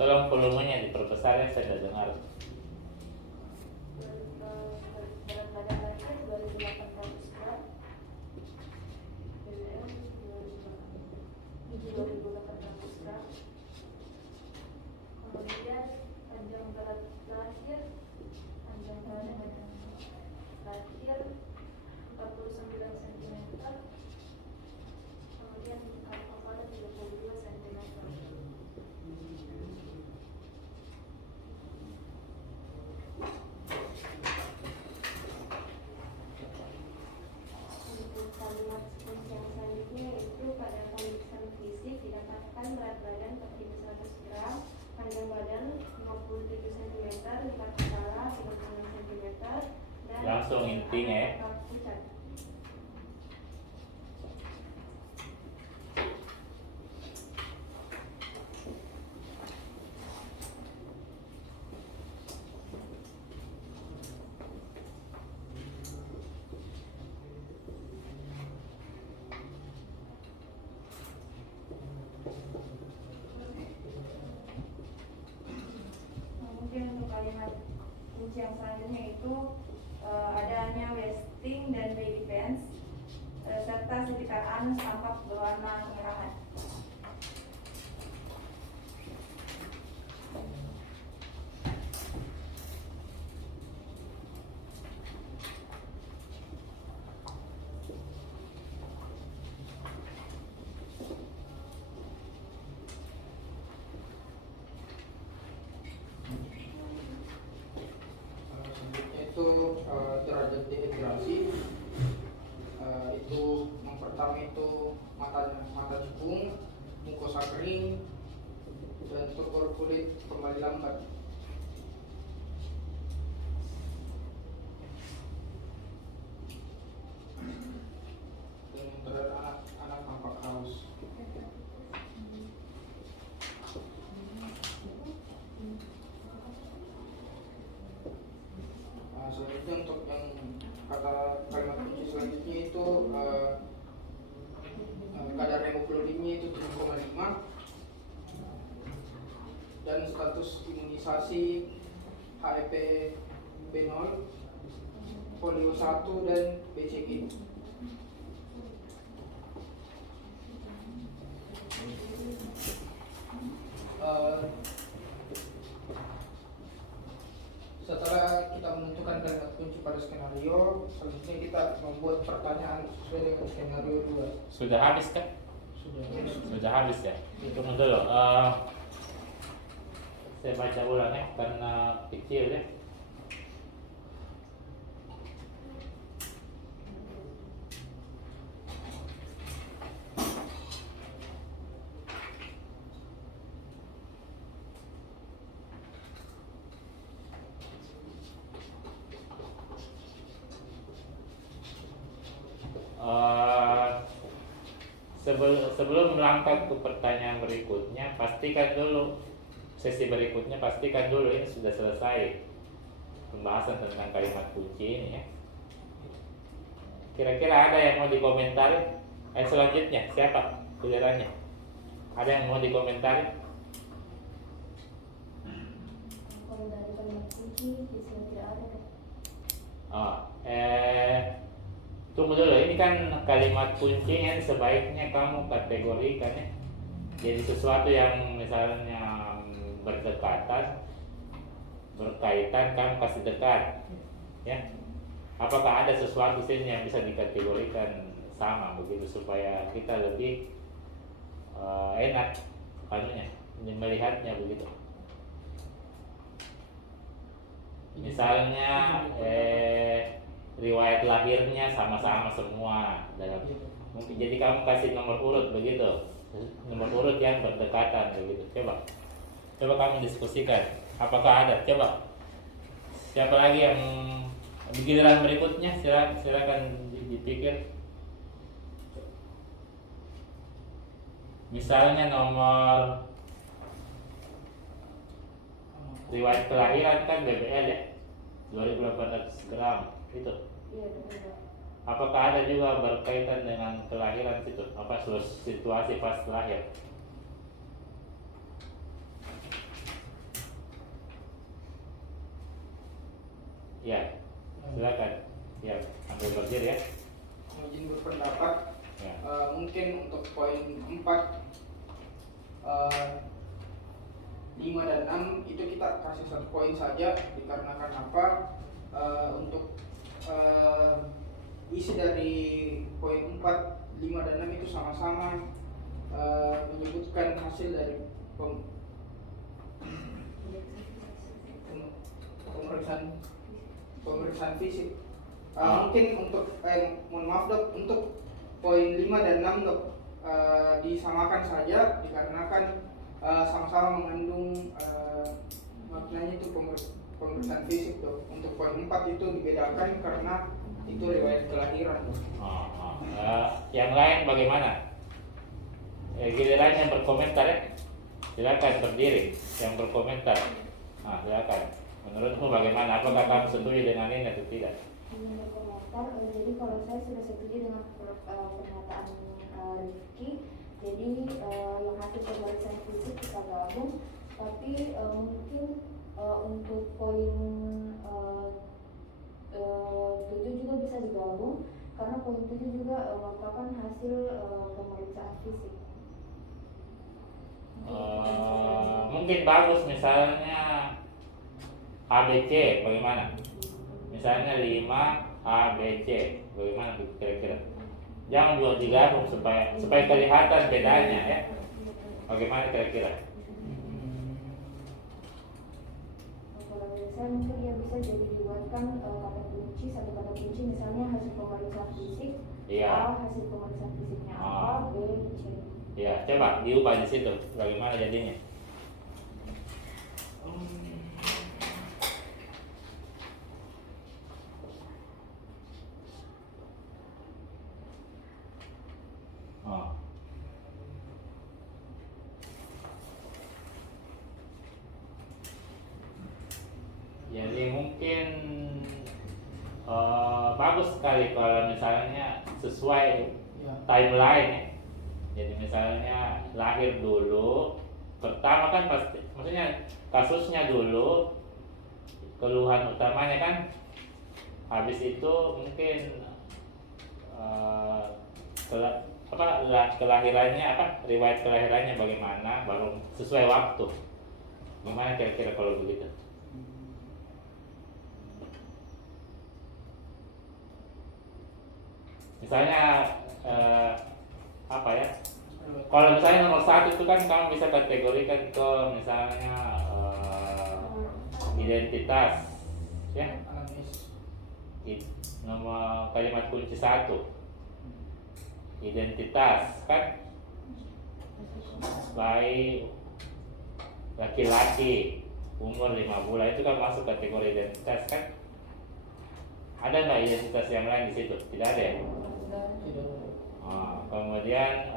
Tolong volumenya diperbesar ya, saya tidak dengar. Berat badan lahir 2.800 gram, BBM 2.800 gram. Kemudian panjang berat lahir 49 cm. Kemudian alfa pada 32 cm. Untuk kalimat kunci yang selanjutnya yaitu pada pemeriksaan fisik didapatkan berat badan 4.100 gram, panjang badan 57 cm, lipat kepala 36 cm, dan Langsung intinya ya. pucat. Kemudian untuk kalimat kunci yang selanjutnya itu adanya wasting dan baby pants serta sekitar anus tampak berwarna kemerahan. Selanjutnya itu derajat dehidrasi. Itu yang pertama itu mata cekung, mukosa kering, dan tekor kulit kembali lambat. Dan yang terakhir anak tampak haus. Selanjutnya untuk yang kata kalimat kunci selanjutnya itu kadar hemoglobinnya itu 7,5 dan status imunisasi HEP B0, polio 1 dan BCG. Setelah kita menentukan kalimat kunci pada skenario, selanjutnya kita membuat pertanyaan sesuai dengan skenario 2. Sudah habis kan? Sudah habis ya? Tunggu dulu. Saya baca ulang ya, karena kecil ya. Sebelum melangkah ke pertanyaan berikutnya, pastikan dulu sesi berikutnya, pastikan dulu ini sudah selesai pembahasan tentang kalimat kunci ini ya. Kira-kira ada yang mau dikomentari? Selanjutnya siapa gilirannya? Ada yang mau dikomentari? Kalau dari kalimat kunci di sini tidak ada. Tunggu dulu, ini kan kalimat kunci yang sebaiknya kamu kategorikan ya. Jadi sesuatu yang misalnya berdekatan, berkaitan, kamu kasih dekat ya. Apakah ada sesuatu sini yang bisa dikategorikan sama begitu supaya kita lebih enak kamunya melihatnya begitu. Misalnya riwayat lahirnya sama-sama semua dalam, mungkin jadi kamu kasih nomor urut begitu, nomor urut yang berdekatan begitu. Coba kamu diskusikan apakah ada. Coba siapa lagi yang di giliran berikutnya, silakan dipikir. Misalnya nomor riwayat kelahiran kan BBL ya, 2.800 gram itu. Iya, benar. Apakah ada juga berkaitan dengan kelahiran situ? Apa situasi pas lahir? Ya, silakan. Ya, ambil berdiri ya. Izin berpendapat. Ya. Mungkin untuk poin 4, 5 dan 6 itu kita kasih 1 poin saja, dikarenakan apa? Untuk isi dari poin 4, 5 dan 6 itu sama-sama menyebutkan hasil dari pemeriksaan fisik. Mungkin untuk mohon maaf dok, untuk poin 5 dan 6 dok, disamakan saja dikarenakan sama-sama mengandung maknanya itu pemeriksaan fisik dok. Untuk poin 4 itu dibedakan karena itu riwayat kelahiran dok. Yang lain bagaimana? Giliran yang berkomentar ya. Silakan berdiri yang berkomentar. Silakan. Menurutmu bagaimana? Apakah kamu setuju dengan ini atau tidak? Ingin berkomentar, jadi kalau saya sudah setuju dengan pernyataan Rifki. Jadi yang hasil pemeriksaan fisik kita gabung, tapi mungkin untuk poin 7 juga bisa digabung karena poin 7 juga merupakan hasil pemeriksaan fisik. Mungkin bagus misalnya ABC bagaimana? Misalnya 5 ABC bagaimana kira-kira? Jangan dua digabung supaya kelihatan bedanya ya. Bagaimana kira-kira? Kalau saya mungkin dia bisa jadi dibuatkan kata kunci, satu kata kunci misalnya hasil pemeriksaan fisik. Iya. A, hasil pemeriksaan fisiknya A, B, C. Ya, coba diubah di situ. Bagaimana jadinya? Jadi mungkin bagus sekali kalau misalnya sesuai timeline ya. Jadi misalnya lahir dulu, pertama kan pasti, maksudnya kasusnya dulu, keluhan utamanya kan, habis itu mungkin kelahirannya riwayat kelahirannya bagaimana, baru sesuai waktu. Gimana kira-kira kalau begitu? Misalnya kalau misalnya nomor 1 itu kan kamu bisa kategorikan ke misalnya identitas ya, nomor kalimat kunci 1 identitas kan, bayi laki-laki umur 5 bulan itu kan masuk kategori identitas kan. Ada nggak identitas yang lain di situ? Tidak ada ya? Kemudian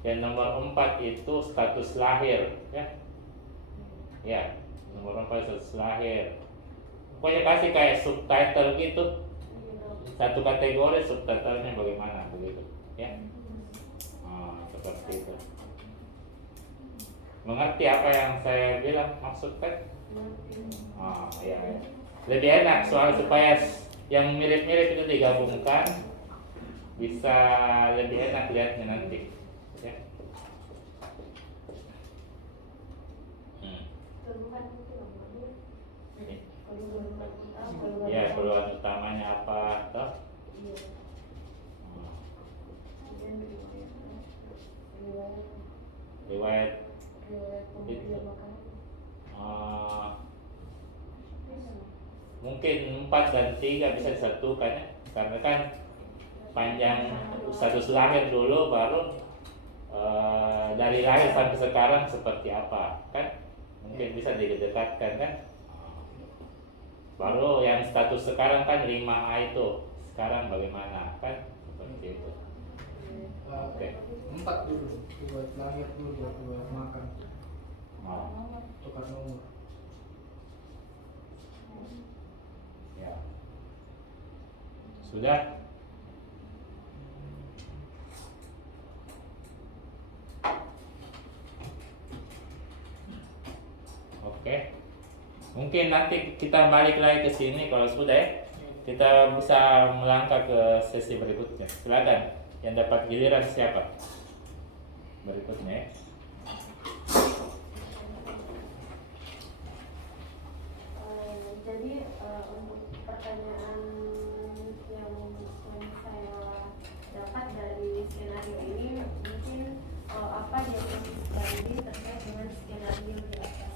yang nomor 4 itu status lahir ya. Ya, nomor 4 status lahir. Pokoknya kasih kayak subtitle gitu. Satu kategori subtitlenya bagaimana begitu ya. Seperti itu. Mengerti apa yang saya bilang maksudkan? Ya. Lebih enak soal supaya yang mirip-mirip itu digabungkan, bisa lebih enak lihatnya nanti ya. Ya, keluhan utamanya apa toh? Riwayat itu. Mungkin 4 dan 3 bisa disatukan ya, karena kan panjang status lahir dulu, baru dari lahir sampai sekarang seperti apa kan, mungkin bisa didekatkan kan. Baru yang status sekarang kan 5A itu sekarang bagaimana kan, seperti itu. Oke. 4 dulu, riwayat lahir dulu, riwayat makan, tukar nomor. Ya. Sudah? Oke. Mungkin nanti kita balik lagi ke sini kalau sudah ya. Kita bisa melangkah ke sesi berikutnya. Silakan. Yang dapat giliran siapa? Berikutnya ya. Jadi untuk pertanyaan yang saya dapat dari skenario ini mungkin apa diagnosis Bandi terkait dengan skenario di atas?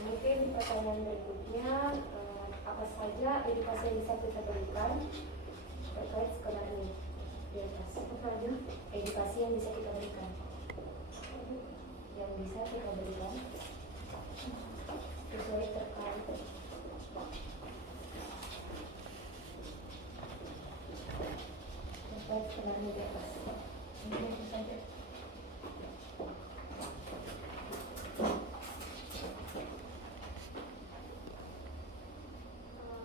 Mungkin pertanyaan berikutnya, apa saja edukasi yang bisa kita berikan terkait skenario di atas? Apa saja edukasi yang bisa kita berikan? Yang bisa kita berikan sesuai terkait skenario di atas. Mungkin itu saja.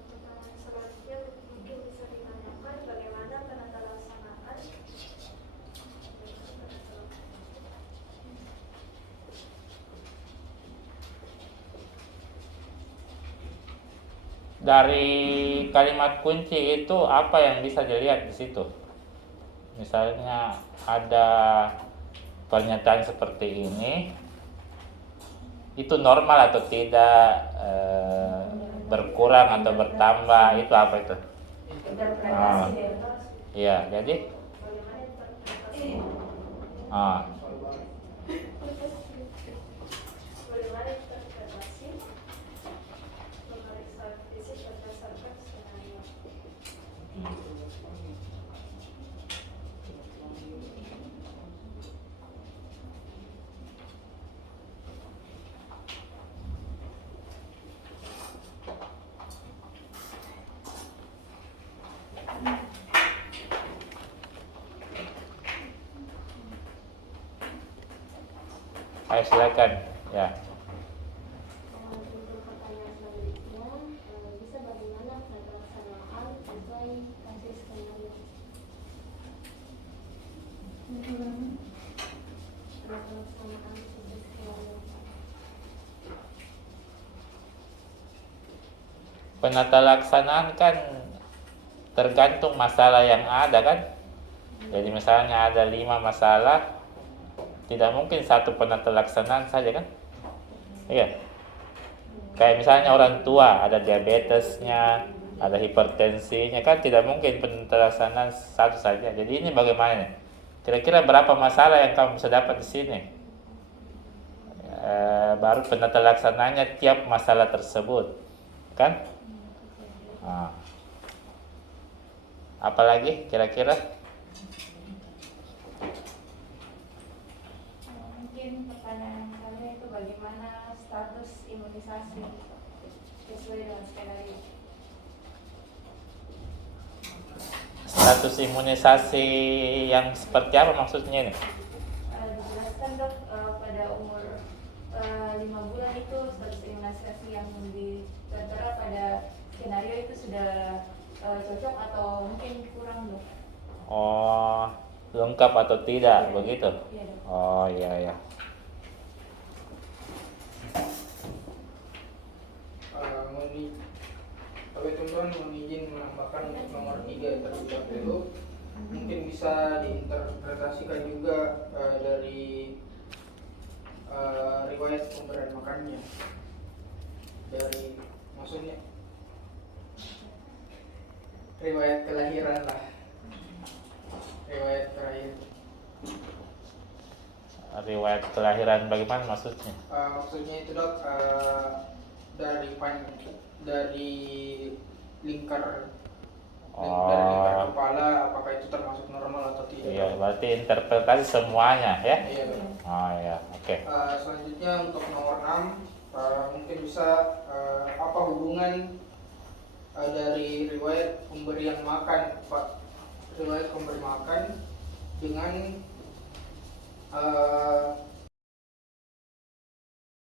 Pertanyaan selanjutnya mungkin bisa ditanyakan bagaimana penata laksanaan Dari kalimat kunci itu apa yang bisa dilihat di situ? Misalnya ada pernyataan seperti ini, itu normal atau tidak, berkurang atau bertambah, itu apa itu? Ah, iya, jadi bagaimana interpretasi memeriksa fisik berdasarkan skenario. ayo silakan ya. Untuk pertanyaan selanjutnya, bisa bagaimana pelaksanaan sesuai hasil skenario? Pelaksanaan sesuai skenario. Penata laksanaan kan tergantung masalah yang ada kan. Jadi misalnya ada 5 masalah, tidak mungkin satu penata laksanaan saja kan. Iya. Kayak misalnya orang tua ada diabetesnya, ada hipertensinya, kan tidak mungkin penata laksanaan satu saja. Jadi ini bagaimana? Kira-kira berapa masalah yang kamu bisa dapat di sini? Baru penata laksanaannya tiap masalah tersebut, kan? Apalagi kira-kira? Mungkin pertanyaan saya itu bagaimana status imunisasi sesuai dengan skenario. Status imunisasi yang seperti apa maksudnya ini? Dijelaskan dok, pada umur 5 bulan itu status imunisasi yang tertera pada skenario itu sudah cocok atau mungkin kurang dok? Oh, lengkap atau tidak, Iya. begitu? Iya dok. Oh iya ya. Kalau teman-teman mau izin menambahkan untuk nomor 3 terlebih dahulu, mungkin bisa diinterpretasikan juga dari riwayat pemberian makannya, dari maksudnya riwayat kelahiran lah, Riwayat kelahiran bagaimana maksudnya? maksudnya itu dok, dari lingkar kepala, apakah itu termasuk normal atau tidak? Iya, berarti interpretasi semuanya ya? Iya dok. Oh iya, oke. Selanjutnya untuk nomor 6, mungkin bisa apa hubungan dari riwayat pemberian makan, Pak, riwayat pemberi makan dengan